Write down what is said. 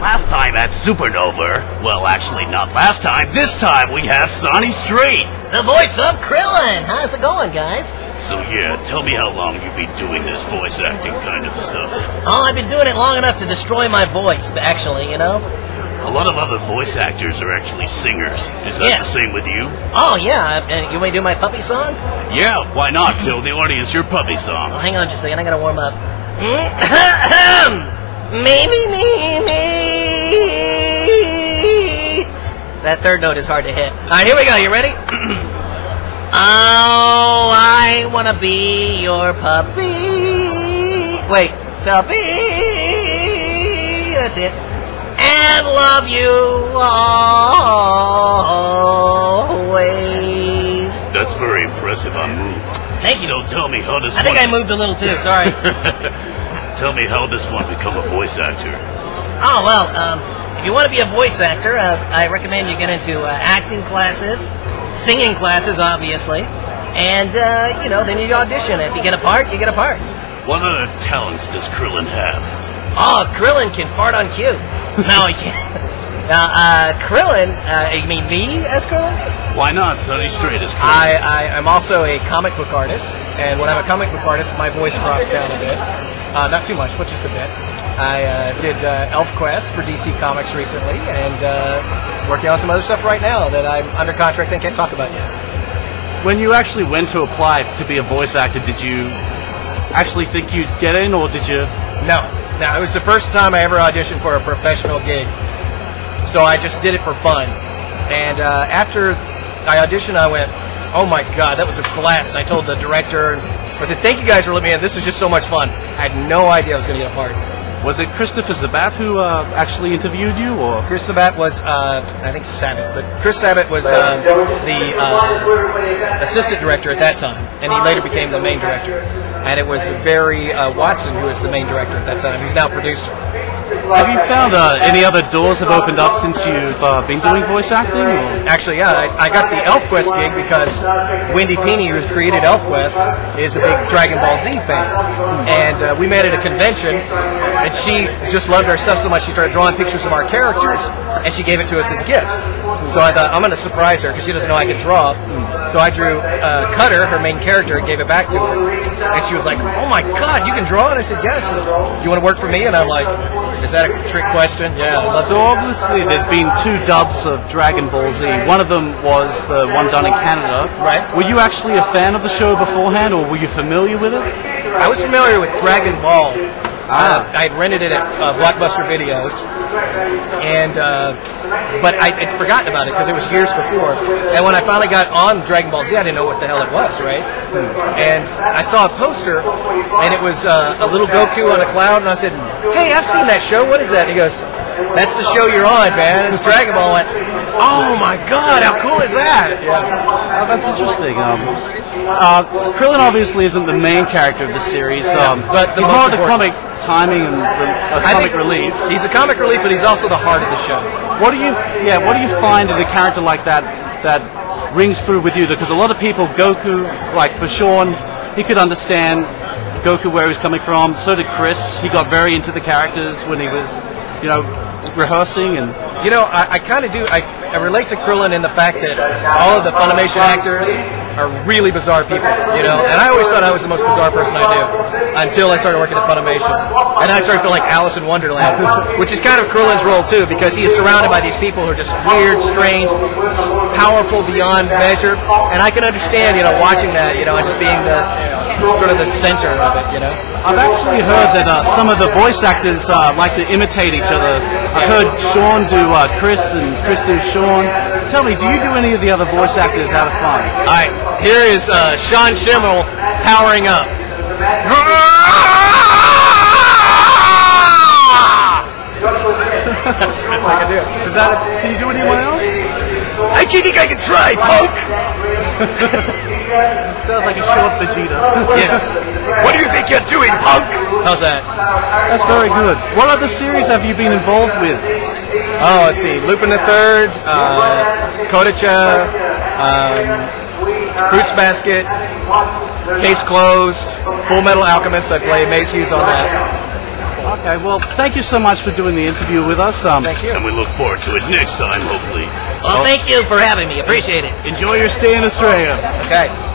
Last time at Supernova, well, actually not last time, this time we have Sonny Strait, the voice of Krillin. How's it going, guys? So yeah, tell me how long you've been doing this voice acting kind of stuff. Oh, I've been doing it long enough to destroy my voice, actually, you know? A lot of other voice actors are actually singers. Is that the same with you? Oh, yeah. And you want me to do my puppy song? Yeah, why not? Show the audience your puppy song. Oh, hang on just a second. I gotta warm up. Me. That third note is hard to hit. All right, here we go. You ready? Oh, I wanna be your puppy. Wait, puppy. That's it. And love you always. That's very impressive. I'm moved. Thank you. So tell me, how does I think I moved a little too. Sorry. Tell me, how does one become a voice actor? Oh, well, if you want to be a voice actor, I recommend you get into acting classes, singing classes, obviously, and, you know, then you audition. If you get a part, you get a part. What other talents does Krillin have? Oh, Krillin can fart on cue. No, he can't. Krillin, you mean me as Krillin? Why not? Sonny Strait as Krillin. I'm also a comic book artist, and when I'm a comic book artist, my voice drops down a bit. Not too much, but just a bit. I did ElfQuest for DC Comics recently, and working on some other stuff right now that I'm under contract and can't talk about yet. When you actually went to apply to be a voice actor, did you actually think you'd get in, or did you? No, it was the first time I ever auditioned for a professional gig, so I just did it for fun. And after I auditioned, I went, oh my God, that was a blast. And I told the director, I said, thank you guys for letting me in. This was just so much fun. I had no idea I was going to get a part. Was it Christopher Sabat who actually interviewed you, or? Chris Sabat was, I think Sabat, but Chris Sabat was the assistant director at that time, and he later became the main director. And it was Barry Watson who was the main director at that time. He's now producer. Have you found any other doors have opened up since you've been doing voice acting? Or? Actually, yeah, I got the ElfQuest gig because Wendy Peeney, who's created ElfQuest, is a big Dragon Ball Z fan. And we met at a convention, and she just loved our stuff so much she started drawing pictures of our characters, and she gave it to us as gifts. So I thought, I'm going to surprise her because she doesn't know I can draw. So I drew Cutter, her main character, and gave it back to her. And she was like, oh my God, you can draw? And I said, yeah. She says, do you want to work for me? And I'm like, is that a trick question? Yeah. So obviously there's been 2 dubs of Dragon Ball Z. One of them was the one done in Canada. Right. Were you actually a fan of the show beforehand, or were you familiar with it? I was familiar with Dragon Ball. I had rented it at Blockbuster Videos, and but I'd forgotten about it because it was years before. And when I finally got on Dragon Ball Z, I didn't know what the hell it was, right? And I saw a poster, and it was a little Goku on a cloud, and I said, hey, I've seen that show. What is that? And he goes, that's the show you're on, man. It's Dragon Ball. I went, oh my God, how cool is that? Yeah. Oh, that's interesting. Krillin obviously isn't the main character of the series, but he's more the comic timing and comic relief. He's a comic relief, but he's also the heart of the show. What do you find in a character like that rings through with you? Because a lot of people, Goku, like for Sean, he could understand Goku where he was coming from. So did Chris. He got very into the characters when he was, rehearsing and. I kind of do. I relate to Krillin in the fact that all of the Funimation actors are really bizarre people, and I always thought I was the most bizarre person I knew until I started working at Funimation, and I started feeling like Alice in Wonderland, which is kind of Krillin's role too, because he is surrounded by these people who are just weird, strange, powerful beyond measure, and I can understand, watching that, and just being the sort of the center of it, I've actually heard that some of the voice actors like to imitate each other. I've heard Sean do Chris and Chris do Sean. Tell me, do you do any of the other voice actors out of fun? All right, here is Sean Schimmel powering up. That's the best I can do. Can you do anyone else? I think I can try, punk! Sounds like a short Vegeta. Yes. What do you think you're doing, punk? How's that? That's very good. What other series have you been involved with? Oh, let's see. Lupin the Third, Kodacha, Fruits Basket, Case Closed, Full Metal Alchemist. I play Mace Hughes on that. Okay, well, thank you so much for doing the interview with us. Thank you. And we look forward to it next time, hopefully. Well, thank you for having me. Appreciate it. Enjoy your stay in Australia. Okay.